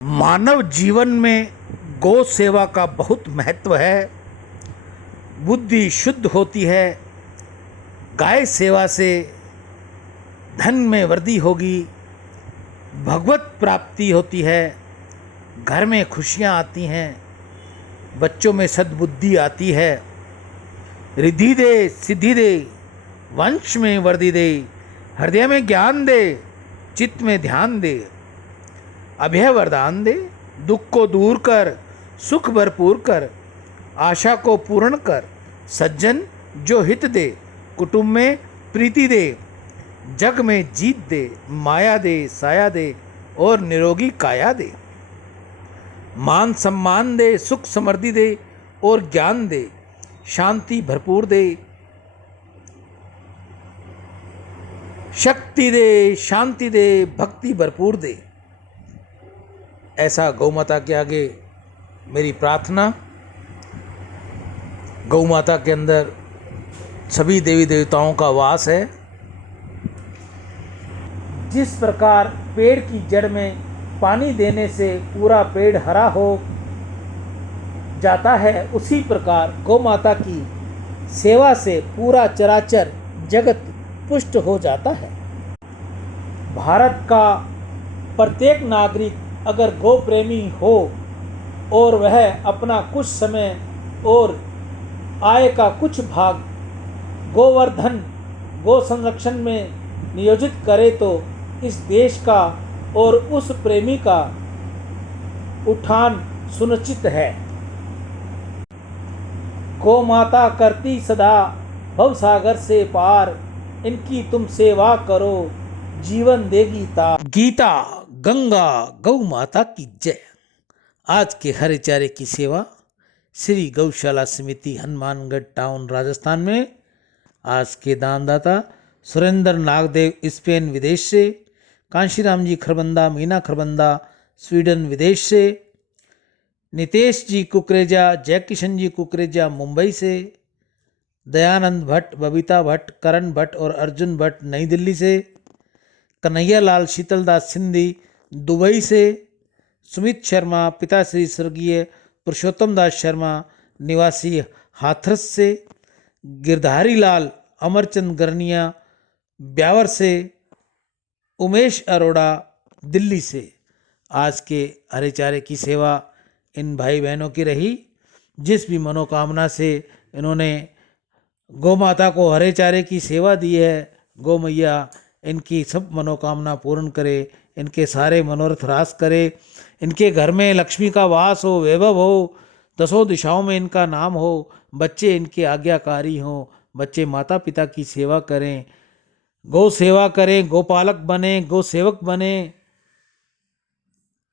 मानव जीवन में गौ सेवा का बहुत महत्व है। बुद्धि शुद्ध होती है। गाय सेवा से धन में वृद्धि होगी, भगवत प्राप्ति होती है, घर में खुशियाँ आती हैं, बच्चों में सद्बुद्धि आती है। रिद्धि दे, सिद्धि दे, वंश में वृद्धि दे, हृदय में ज्ञान दे, चित्त में ध्यान दे, अभय वरदान दे, दुख को दूर कर, सुख भरपूर कर, आशा को पूर्ण कर, सज्जन जो हित दे, कुटुंब में प्रीति दे, जग में जीत दे, माया दे, साया दे और निरोगी काया दे, मान सम्मान दे, सुख समृद्धि दे और ज्ञान दे, शांति भरपूर दे, शक्ति दे, शांति दे, भक्ति भरपूर दे। ऐसा गौ माता के आगे मेरी प्रार्थना। गौ माता के अंदर सभी देवी देवताओं का वास है। जिस प्रकार पेड़ की जड़ में पानी देने से पूरा पेड़ हरा हो जाता है, उसी प्रकार गौ माता की सेवा से पूरा चराचर जगत पुष्ट हो जाता है। भारत का प्रत्येक नागरिक अगर गौ प्रेमी हो और वह अपना कुछ समय और आय का कुछ भाग गोवर्धन, गौ संरक्षण में नियोजित करे तो इस देश का और उस प्रेमी का उत्थान सुनिश्चित है। गौ माता करती सदा भवसागर से पार, इनकी तुम सेवा करो जीवन देगी तार। गीता गंगा गौ माता की जय। आज के हरे चारे की सेवा श्री गौशाला समिति हनुमानगढ़ टाउन राजस्थान में। आज के दानदाता सुरेंद्र नागदेव स्पेन विदेश से, कांशीराम जी खरबंदा मीना खरबंदा स्वीडन विदेश से, नितेश जी कुकरेजा जय किशन जी कुकरेजा मुंबई से, दयानंद भट्ट, बबीता भट्ट, करण भट्ट और अर्जुन भट्ट नई दिल्ली से, कन्हैया लाल शीतलदास सिंधी दुबई से, सुमित शर्मा पिताश्री स्वर्गीय पुरुषोत्तम दास शर्मा निवासी हाथरस से, गिरधारी लाल अमरचंद गरनिया ब्यावर से, उमेश अरोड़ा दिल्ली से। आज के हरे चारे की सेवा इन भाई बहनों की रही। जिस भी मनोकामना से इन्होंने गौ माता को हरे चारे की सेवा दी है, गौ मैया इनकी सब मनोकामना पूर्ण करे, इनके सारे मनोरथ रास करे, इनके घर में लक्ष्मी का वास हो, वैभव हो, दसों दिशाओं में इनका नाम हो, बच्चे इनके आज्ञाकारी हों, बच्चे माता पिता की सेवा करें, गौ सेवा करें, गोपालक बने, गौ सेवक बने।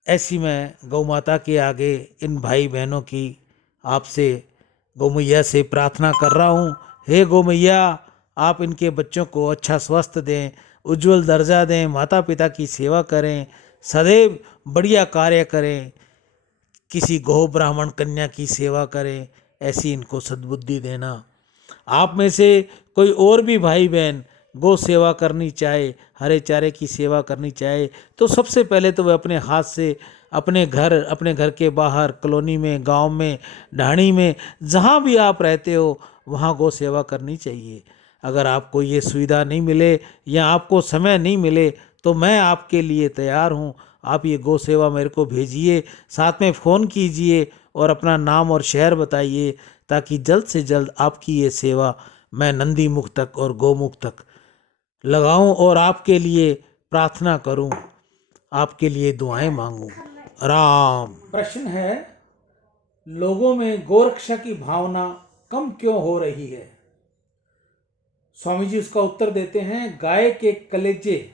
ऐसी मैं गौ माता के आगे इन भाई बहनों की आपसे गौ मैया से प्रार्थना कर रहा हूँ। हे गौ मैया, आप इनके बच्चों को अच्छा स्वास्थ्य दें, उज्जवल दर्जा दें, माता पिता की सेवा करें, सदैव बढ़िया कार्य करें, किसी गौ ब्राह्मण कन्या की सेवा करें, ऐसी इनको सद्बुद्धि देना। आप में से कोई और भी भाई बहन गौ सेवा करनी चाहे, हरे चारे की सेवा करनी चाहे, तो सबसे पहले तो वह अपने हाथ से अपने घर के बाहर, कॉलोनी में, गांव में, ढाणी में, जहां भी आप रहते हो वहां गौ सेवा करनी चाहिए। अगर आपको ये सुविधा नहीं मिले या आपको समय नहीं मिले तो मैं आपके लिए तैयार हूँ। आप ये गौ सेवा मेरे को भेजिए, साथ में फ़ोन कीजिए और अपना नाम और शहर बताइए, ताकि जल्द से जल्द आपकी ये सेवा मैं नंदी मुख तक और गौमुख तक लगाऊं और आपके लिए प्रार्थना करूं, आपके लिए दुआएं मांगूं। राम। प्रश्न है, लोगों में गौरक्षा की भावना कम क्यों हो रही है? स्वामी जी उसका उत्तर देते हैं, गाय के कलेजे,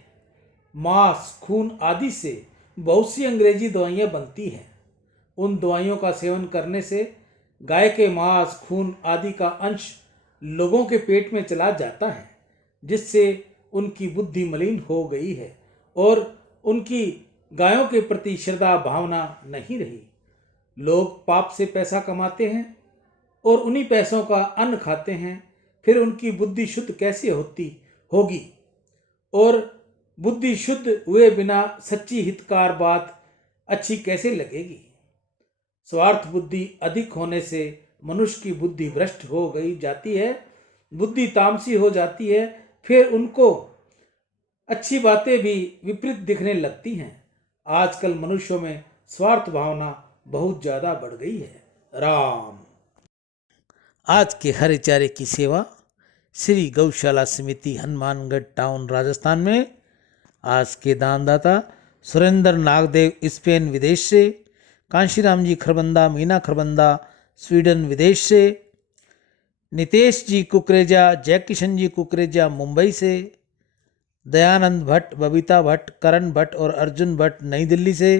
मांस, खून आदि से बहुत सी अंग्रेजी दवाइयाँ बनती हैं। उन दवाइयों का सेवन करने से गाय के मांस, खून आदि का अंश लोगों के पेट में चला जाता है, जिससे उनकी बुद्धि मलिन हो गई है और उनकी गायों के प्रति श्रद्धा भावना नहीं रही। लोग पाप से पैसा कमाते हैं और उन्हीं पैसों का अन्न खाते हैं, फिर उनकी बुद्धि शुद्ध कैसे होगी? और बुद्धि शुद्ध हुए बिना सच्ची हितकार बात अच्छी कैसे लगेगी। स्वार्थ बुद्धि अधिक होने से मनुष्य की बुद्धि भ्रष्ट हो गई जाती है, बुद्धि तामसी हो जाती है, फिर उनको अच्छी बातें भी विपरीत दिखने लगती हैं। आजकल मनुष्यों में स्वार्थ भावना बहुत ज्यादा बढ़ गई है। राम। आज के हरे चारे की सेवा श्री गौशाला समिति हनुमानगढ़ टाउन राजस्थान में। आज के दानदाता सुरेंद्र नागदेव स्पेन विदेश से, कांशीराम जी खरबंदा मीना खरबंदा स्वीडन विदेश से, नितेश जी कुकरेजा जय किशन जी कुकरेजा मुंबई से, दयानंद भट्ट बबीता भट्ट करण भट्ट और अर्जुन भट्ट नई दिल्ली से,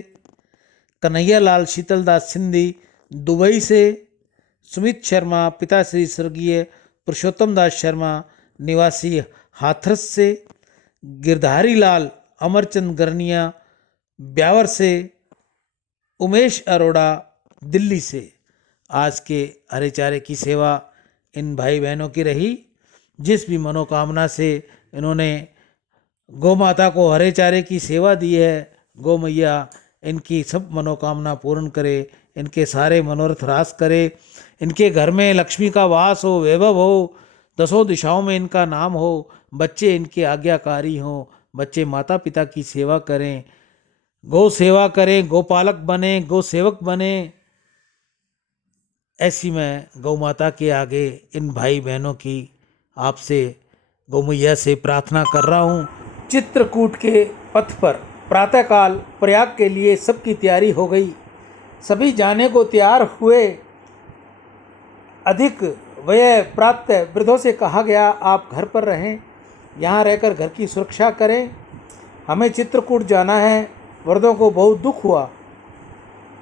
कन्हैया लाल शीतलदास सिंधी दुबई से, सुमित शर्मा पिताश्री स्वर्गीय पुरुषोत्तम दास शर्मा निवासी हाथरस से, गिरधारी लाल अमरचंद गरनिया ब्यावर से, उमेश अरोड़ा दिल्ली से। आज के हरे चारे की सेवा इन भाई बहनों की रही। जिस भी मनोकामना से इन्होंने गौ माता को हरे चारे की सेवा दी है, गौ मैया इनकी सब मनोकामना पूर्ण करे, इनके सारे मनोरथ रास करे, इनके घर में लक्ष्मी का वास हो, वैभव हो, दसों दिशाओं में इनका नाम हो, बच्चे इनके आज्ञाकारी हों, बच्चे माता पिता की सेवा करें, गौ सेवा करें, गोपालक बने, गौ सेवक बने। ऐसी मैं गौ माता के आगे इन भाई बहनों की आपसे गौ मैया से प्रार्थना कर रहा हूँ। चित्रकूट के पथ पर प्रातःकाल प्रयाग के लिए सबकी तैयारी हो गई। सभी जाने को तैयार हुए। अधिक व्यय प्राप्त वृद्धों से कहा गया आप घर पर रहें, यहाँ रहकर घर की सुरक्षा करें, हमें चित्रकूट जाना है। वृद्धों को बहुत दुख हुआ।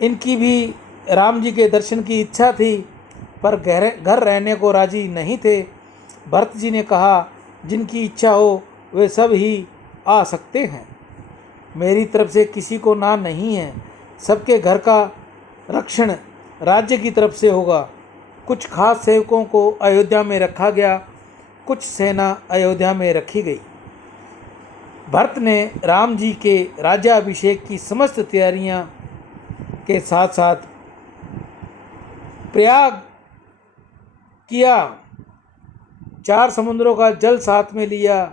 इनकी भी राम जी के दर्शन की इच्छा थी, पर घर रहने को राजी नहीं थे। भरत जी ने कहा जिनकी इच्छा हो वे सब ही आ सकते हैं, मेरी तरफ से किसी को ना नहीं है। सबके घर का रक्षण राज्य की तरफ से होगा। कुछ खास सेवकों को अयोध्या में रखा गया, कुछ सेना अयोध्या में रखी गई। भरत ने राम जी के राज्याभिषेक की समस्त तैयारियां के साथ साथ प्रयाग किया। 4 समुद्रों का जल साथ में लिया,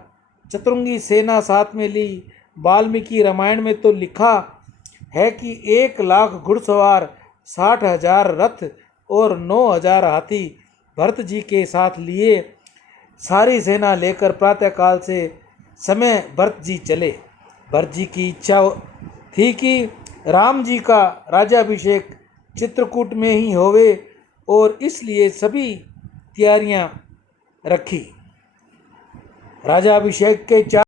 चतुरंगी सेना साथ में ली। वाल्मीकि रामायण में तो लिखा है कि 1,00,000 घुड़सवार, 60,000 रथ और 9,000 हाथी भरत जी के साथ लिए सारी सेना लेकर प्रातःकाल से समय भरत जी चले। भरत जी की इच्छा थी कि राम जी का राज्याभिषेक चित्रकूट में ही होवे और इसलिए सभी तैयारियां रखी। राज्याभिषेक के 4